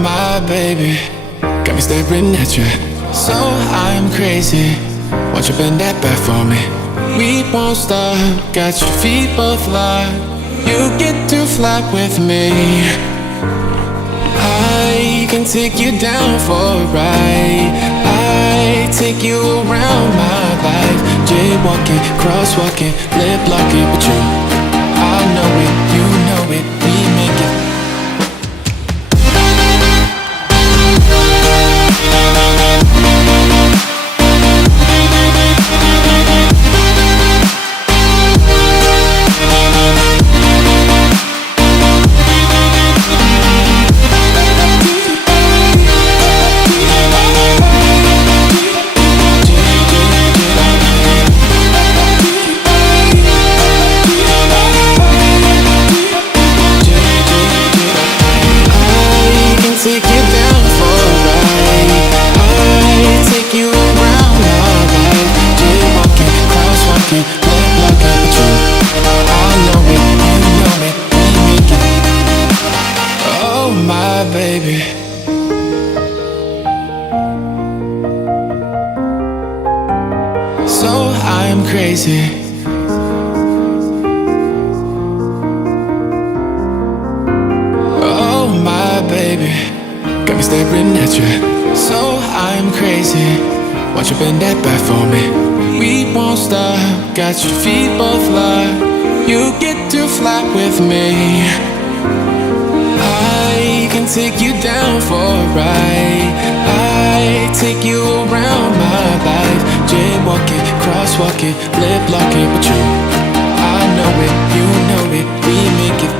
my baby, got me staring at you. So I'm crazy. Won't you bend that back for me? We won't stop. Got your feet both locked. You get to fly with me. I can take you down for a ride. I take you around my life. Jaywalking, crosswalking, lip locking with you. I know it, you know it, we make it. Crazy. Oh my baby, got me staring at you. So I'm crazy. Won't you bend that back for me? We won't stop. Got your feet both locked. You get to fly with me. I can take you down for a ride. I take you around my life. Jaywalking, crosswalking, lip locking with you. I know it, you know it, we make it.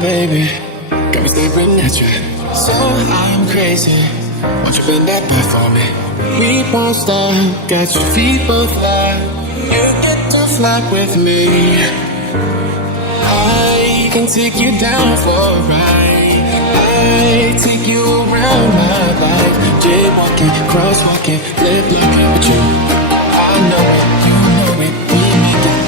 Baby, got me staring at you. So I'm crazy. Won't you bend that back for me? We won't stop. Got your feet both locked. You get to fly with me. I can take you down for a ride. I take you around my life. Jaywalking, crosswalking, lip locking with you. I know it, you know it, we make it.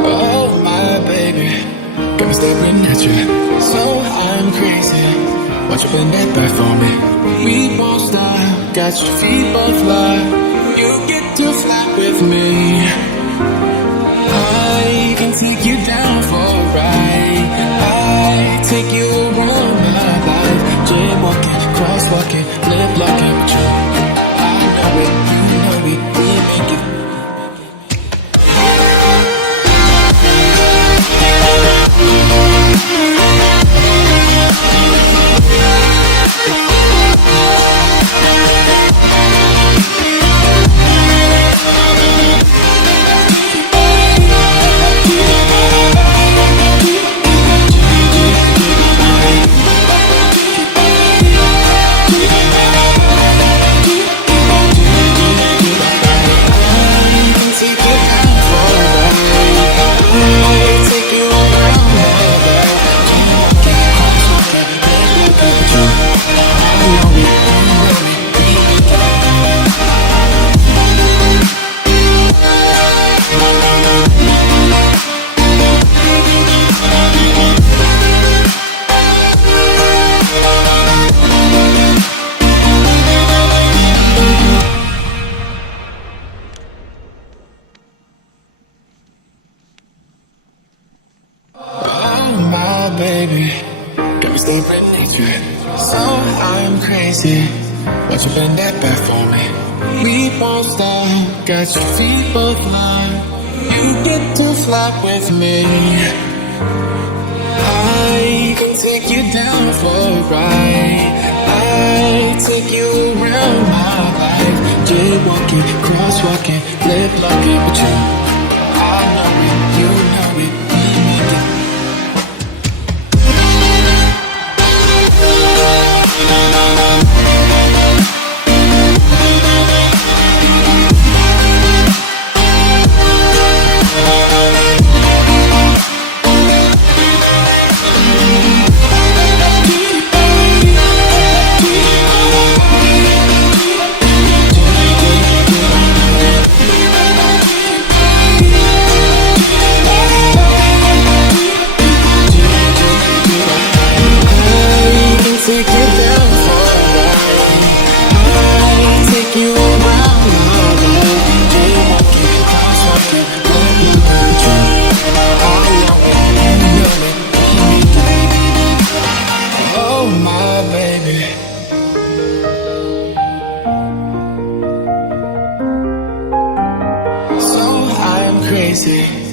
Oh my baby, got me staring at you. So I'm crazy. Won't you bend that back for me? We won't stop. Got your feet both locked. You get to fly with me. I can take you down for a ride. I take you around my life. Jaywalking, crosswalking, lip locking with you. I know it, you know it, we make it. sacred nature. So I'm crazy, but you bend that back for me. We won't stop, got your feet both long. You get to fly with me. I can take you down for a ride. I take you around my life. Jaywalking, crosswalking, lip locking with you. I know it, you know it, we make it. Take you down for a ride. I take you around my life. Jaywalking, crosswalking, lip locking with you. I know it, you know it, we make it. Oh my baby. So I'm crazy.